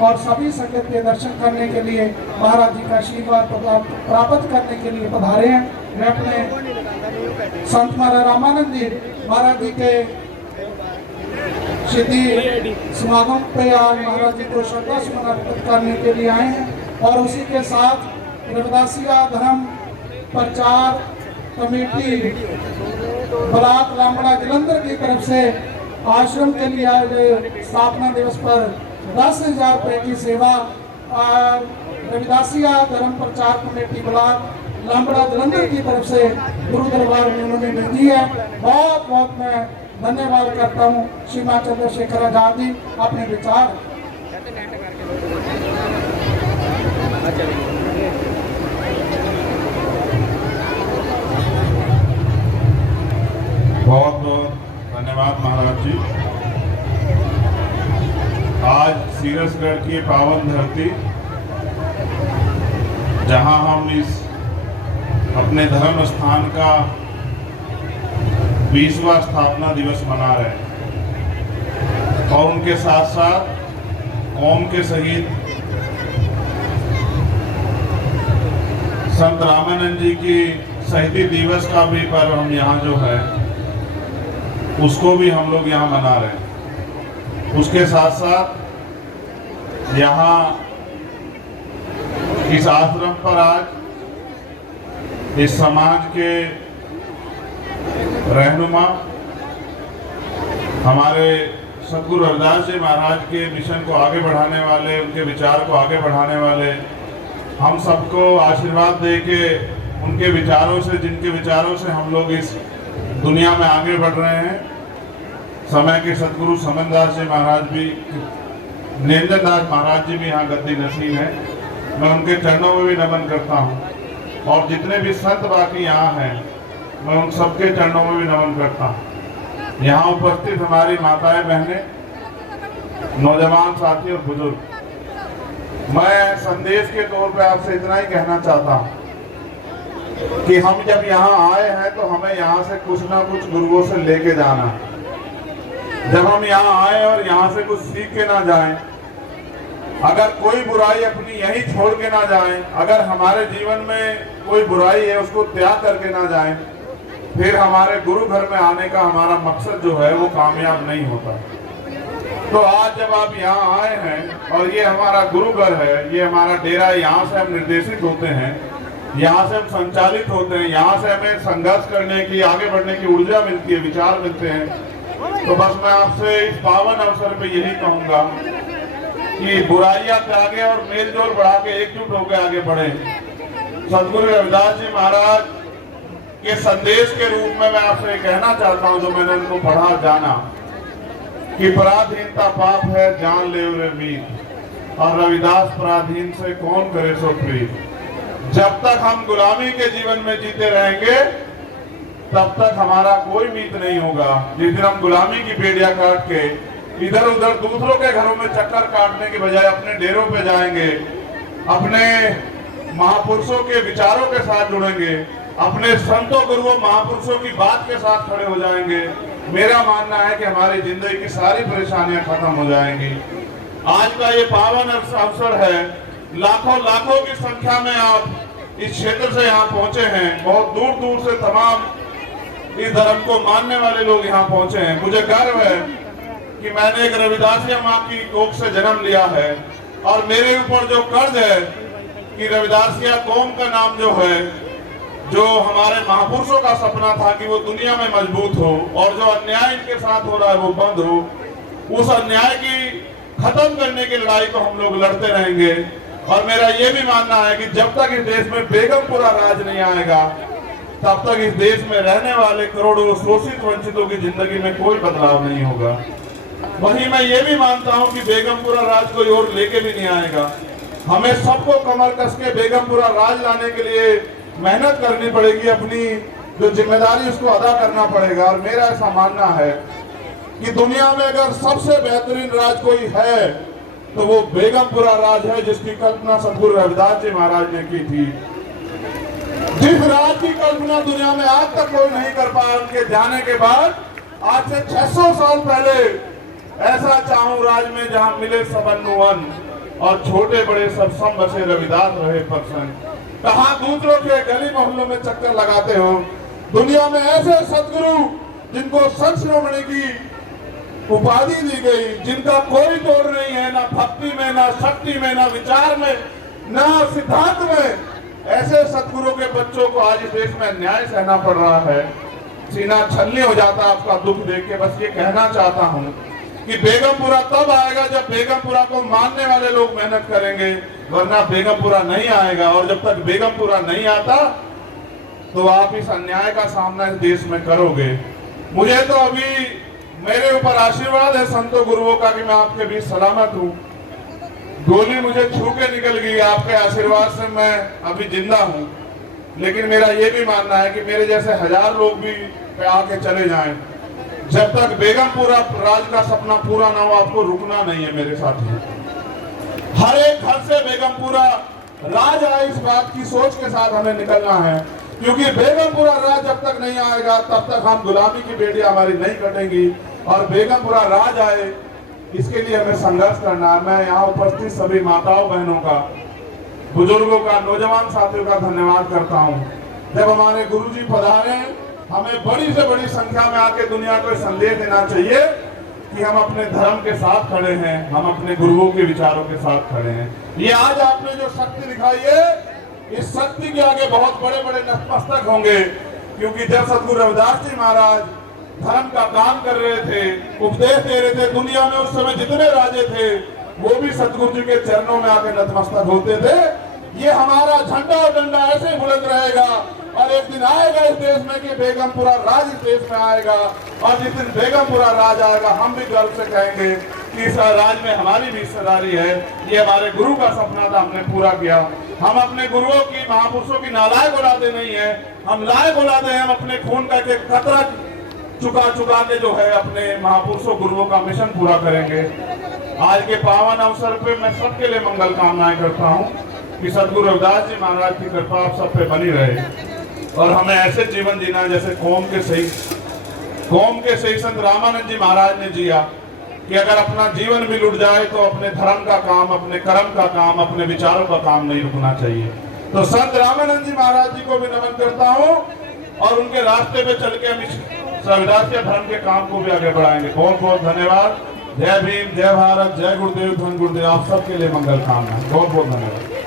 और सभी संगत के दर्शन करने के लिए महाराज जी का आशीर्वाद प्राप्त करने के लिए पधारे हैं। मैं अपने संत महाराज रामानंद जी महाराज जी के शहीदी समागम पे आज महाराज जी को श्रद्धा सुमन अर्पित करने के लिए आए हैं और उसी के साथ रविदासिया धर्म प्रचार कमेटी ब्लॉक लामबड़ा जलंधर की तरफ से आश्रम के लिए आए गए स्थापना दिवस पर 10,000 रुपये की सेवा रविदासिया धर्म प्रचार कमेटी ब्लॉक लामबड़ा जलंधर की तरफ से गुरु दरबार में उन्होंने भेजी है। बहुत बहुत मैं धन्यवाद करता हूँ। श्रीमान चंद्रशेखर आजाद जी अपने विचार। बहुत बहुत धन्यवाद महाराज जी। आज सीरसगढ़ की पावन धरती जहां हम इस अपने धर्म स्थान का 20वां स्थापना दिवस मना रहे हैं और उनके साथ साथ कौम के शहीद संत रामानंद जी की शहीदी दिवस का भी पर्व हम यहाँ जो है उसको भी हम लोग यहाँ मना रहे हैं। उसके साथ साथ यहाँ इस आश्रम पर आज इस समाज के रहनुमा हमारे सतगुरु रविदास जी महाराज के मिशन को आगे बढ़ाने वाले, उनके विचार को आगे बढ़ाने वाले, हम सबको आशीर्वाद दे के उनके विचारों से, जिनके विचारों से हम लोग इस दुनिया में आगे बढ़ रहे हैं, समय के सतगुरु समनदास जी महाराज भी, निरंजन दास महाराज जी भी यहाँ गद्दी नसीब है। मैं उनके चरणों में भी नमन करता हूँ और जितने भी संत बाकी यहाँ हैं मैं उन सबके चरणों में भी नमन करता हूँ। यहाँ उपस्थित हमारी माताएं, बहनें, नौजवान साथी और बुजुर्ग, मैं संदेश के तौर पे आपसे इतना ही कहना चाहता हूँ कि हम जब यहाँ आए हैं तो हमें यहाँ से कुछ ना कुछ गुरुओं से लेके जाना है। जब हम यहाँ आए और यहाँ से कुछ सीख के ना जाएं, अगर कोई बुराई अपनी यहीं छोड़ के ना जाएं, अगर हमारे जीवन में कोई बुराई है उसको त्याग करके ना जाएं, फिर हमारे गुरु घर में आने का हमारा मकसद जो है वो कामयाब नहीं होता। तो आज जब आप यहाँ आए हैं और ये हमारा गुरु घर है, ये हमारा डेरा है, यहाँ से हम निर्देशित होते हैं, यहाँ से हम संचालित होते हैं, यहाँ से हमें संघर्ष करने की, आगे बढ़ने की ऊर्जा मिलती है, विचार मिलते हैं। तो बस मैं आपसे इस पावन अवसर पे यही कहूंगा कि बुराइयां त्यागे और मेलजोल बढ़ा के एकजुट होकर आगे बढ़े। सतगुरु रविदास जी महाराज के संदेश के रूप में मैं आपसे कहना चाहता हूं, जो मैंने उनको पढ़ा जाना, कि पराधीनता पाप है जान ले रे मीत, और रविदास पराधीन से कौन करे सो प्रीत। जब तक हम गुलामी के जीवन में जीते रहेंगे तब तक हमारा कोई मीत नहीं होगा। जिस दिन हम गुलामी की बेड़ियां काट के इधर उधर दूसरों के घरों में चक्कर काटने के बजाय अपने डेरों पे जाएंगे, अपने महापुरुषों के विचारों के साथ जुड़ेंगे, अपने संतों गुरुओं महापुरुषों की बात के साथ खड़े हो जाएंगे, मेरा मानना है कि हमारी जिंदगी की सारी परेशानियां खत्म हो जाएंगी। आज का ये पावन अवसर है, लाखों लाखों की संख्या में आप इस क्षेत्र से यहाँ पहुंचे हैं, बहुत दूर दूर से तमाम इस धर्म को मानने वाले लोग यहाँ पहुंचे हैं। मुझे गर्व है कि मैंने एक रविदासिया माँ की कोख से जन्म लिया है और मेरे ऊपर जो कर्ज है कि रविदासिया कौम का नाम जो है, जो हमारे महापुरुषों का सपना था कि वो दुनिया में मजबूत हो और जो अन्याय इनके साथ हो रहा है वो बंद हो, उस अन्याय की खत्म करने की लड़ाई को हम लोग लड़ते रहेंगे। और मेरा ये भी मानना है कि जब तक इस देश में बेगमपुरा राज नहीं आएगा तब तक इस देश में रहने वाले करोड़ों शोषित वंचितों की जिंदगी में कोई बदलाव नहीं होगा। वहीं मैं ये भी मानता हूं कि बेगमपुरा राज कोई और लेके भी नहीं आएगा। हमें सबको कमर कस के बेगमपुरा राज लाने के लिए मेहनत करनी पड़ेगी, अपनी जो जिम्मेदारी उसको अदा करना पड़ेगा। और मेरा ऐसा मानना है कि दुनिया में अगर सबसे बेहतरीन राज कोई है तो वो बेगमपुरा राज है, जिसकी कल्पना सतगुरु रविदास जी महाराज ने की थी। जिस राज की कल्पना दुनिया में आज तक कोई नहीं कर पाया, उनके जाने के बाद आज से 600 साल पहले ऐसा चाहूं राज में जहां मिले सबन्नुवन, और छोटे बड़े सब सम बसे रविदास रहे प्रसन्न। कहाँ दूसरों के गली मोहल्लों में चक्कर लगाते हो, दुनिया में ऐसे सदगुरु जिनको संत शिरोमणि की उपाधि दी गई, जिनका कोई तोड़ नहीं है, ना भक्ति में, ना शक्ति में, ना विचार में, ना सिद्धांत में, ऐसे सदगुरु के बच्चों को आज इस देश में अन्याय सहना पड़ रहा है। सीना छलनी हो जाता है आपका दुख देख के। बस ये कहना चाहता हूँ कि बेगमपुरा तब आएगा जब बेगमपुरा को मानने वाले लोग मेहनत करेंगे, वरना बेगमपुरा नहीं आएगा। और जब तक बेगमपुरा नहीं आता तो आप इस अन्याय का सामना इस देश में करोगे। मुझे तो अभी मेरे ऊपर आशीर्वाद है संतों गुरुओं का कि मैं आपके बीच सलामत हूँ। गोली मुझे छू के निकल गई, आपके आशीर्वाद से मैं अभी जिंदा हूँ। लेकिन मेरा ये भी मानना है कि मेरे जैसे 1000 लोग भी आके चले जाएं, जब तक बेगमपुरा राज का सपना पूरा ना हो आपको रुकना नहीं है मेरे साथी। हर एक घर से बेगमपुरा राज आए, इस बात की सोच के साथ हमें निकलना है, क्योंकि बेगमपुरा राज जब तक नहीं आएगा तब तक हम गुलामी की बेटियां हमारी नहीं कटेंगी। और बेगमपुरा राज आए इसके लिए हमें संघर्ष करना है। मैं यहाँ उपस्थित सभी माताओं बहनों का, बुजुर्गों का, नौजवान साथियों का धन्यवाद करता हूँ। जब हमारे गुरुजी पधारे, हमें बड़ी से बड़ी संख्या में आके दुनिया को संदेश देना चाहिए कि हम अपने धर्म के साथ खड़े हैं, हम अपने गुरुओं के विचारों के साथ खड़े हैं। ये आज आपने जो शक्ति दिखाई है, इस शक्ति के आगे बहुत बड़े बड़े नतमस्तक होंगे, क्योंकि जब सतगुरु रविदास जी महाराज धर्म का काम कर रहे थे, उपदेश दे रहे थे, दुनिया में उस समय जितने राजे थे वो भी सतगुरु जी के चरणों में आके नतमस्तक होते थे। ये हमारा झंडा और डंडा ऐसे बुलंद रहेगा और एक दिन आएगा इस देश में कि बेगमपुरा राज इस देश में आएगा। और जिस दिन बेगमपुरा राज आएगा हम भी गर्व से कहेंगे कि इस राज में हमारी भी हिस्सेदारी है। ये हमारे गुरु का सपना था, हमने पूरा किया। हम अपने गुरुओं की, महापुरुषों की नालायक औलादे नहीं है, हम लायक औलादे हैं। हम अपने खून का एक कतरा चुका के जो है अपने महापुरुषों गुरुओं का मिशन पूरा करेंगे। आज के पावन अवसर पे मैं सबके लिए मंगल कामनाएं करता हूँ कि सदगुरु रविदास जी महाराज की कृपा आप सब पे बनी रहे और हमें ऐसे जीवन जीना जैसे कौम के सही संत रामानंद जी महाराज ने जिया, कि अगर अपना जीवन भी लुट जाए तो अपने धर्म का काम, अपने कर्म का काम, अपने विचारों का काम नहीं रुकना चाहिए। तो संत रामानंद जी महाराज जी को भी नमन करता हूँ और उनके रास्ते पे चल के हम इस रविदास के धर्म के काम को भी आगे बढ़ाएंगे। बहुत बहुत धन्यवाद। जय भीम, जय भारत, जय गुरुदेव, धन गुरुदेव। आप सबके लिए मंगल कामना। बहुत बहुत धन्यवाद।